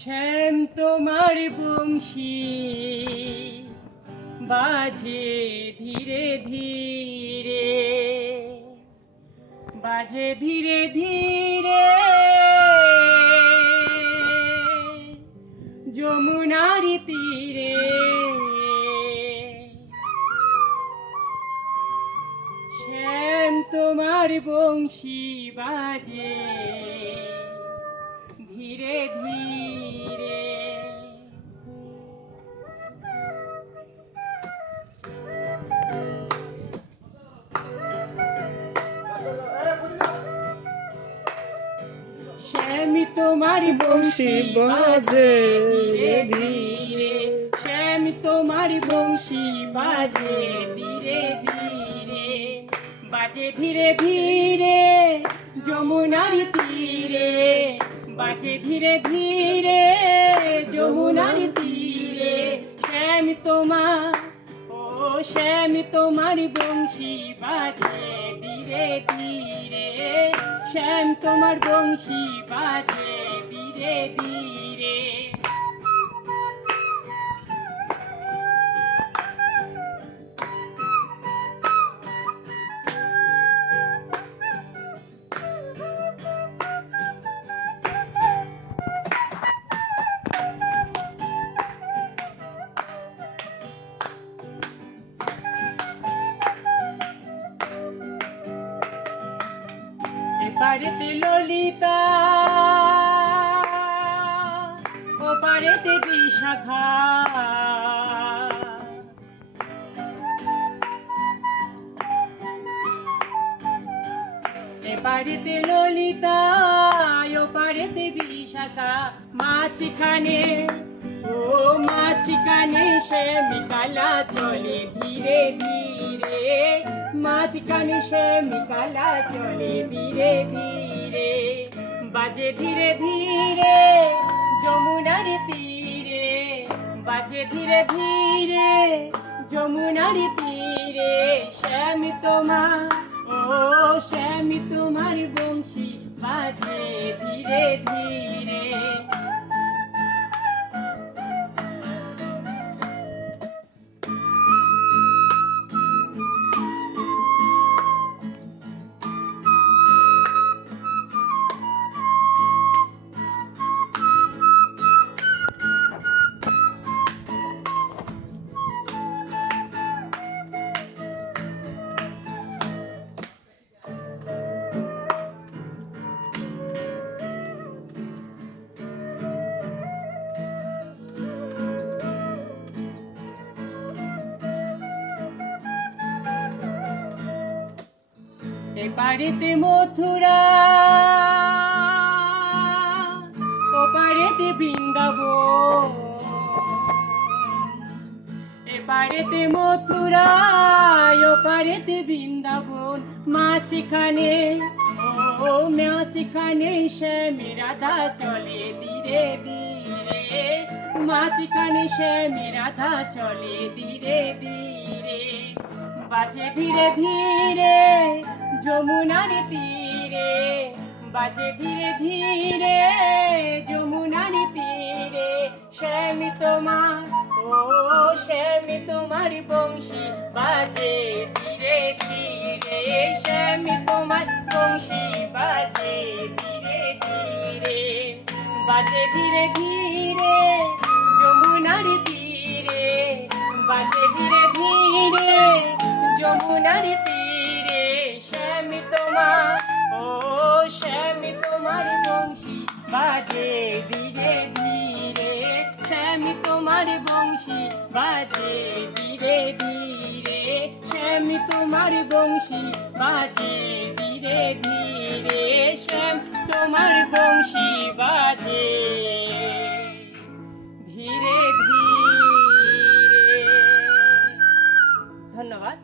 শ্যাম তোমার বংশী বাজে ধীরে ধীরে, বাজে ধীরে ধীরে যমুনার তীরে। শ্যাম তোমার বংশী বাজে ধীরে ধীরে। শ্যাম তোমার বংশী বাজে ধীরে ধীরে, শ্যাম তোমার বংশী বাজে ধীরে ধীরে, বাজে ধীরে ধীরে যমুনার তীরে, বাজে ধীরে ধীরে যমুনার তীরে। শ্যাম তোমার, ও শ্যাম তোমার বংশী বাজে ধীরে ধীরে, শ্যাম তোমার বংশী বাজে ধীরে ধীরে। এপারেতে ললিতা, ওপারেতে বিশাখা, এপারেতে ললিতা, ওপারেতে বিশাখা। মাঝখানে, ও মাঝখানে শ্যামিকালা চলে ধীরে ধীরে, মাঝখানে শ্যামিকালা চলে ধীরে ধীরে, বাজে ধীরে ধীরে যমুনার তীরে, বাজে ধীরে ধীরে যমুনার তীরে। শ্যাম তোমার, ও শ্যাম তোমার বংশী বাজে ধীরে ধীরে। এপারেতে মথুরা, ওপারেতে বৃন্দাবন, এপারেতে মথুরা, ওপারেতে বৃন্দাবন। মাঝখানে, ও মাঝখানে শ্যাম রাধা চলে ধীরে ধীরে, মাঝখানে শ্যাম রাধা চলে ধীরে ধীরে, বাজে ধীরে ধীরে যমুনার তীরে, বাজে ধীরে ধীরে যমুনার তীরে। শ্যাম তোমার, ও শ্যাম তোমার বংশী বাজে ধীরে ধীরে, শ্যাম তোমার বংশী বাজে ধীরে ধীরে, বাজে ধীরে ধীরে যমুনার তীরে, বাজে ধীরে ধীরে যমুনার তীরে। শ্যাম তোমার, ও শ্যাম তোমার বংশী বাজে ধীরে ধীরে, শ্যাম তোমার বংশী বাজে ধীরে ধীরে, শ্যাম তোমার বংশী বাজে ধীরে ধীরে, শ্যাম তোমার বংশী বাজে ধীরে ধীরে। ধন্যবাদ।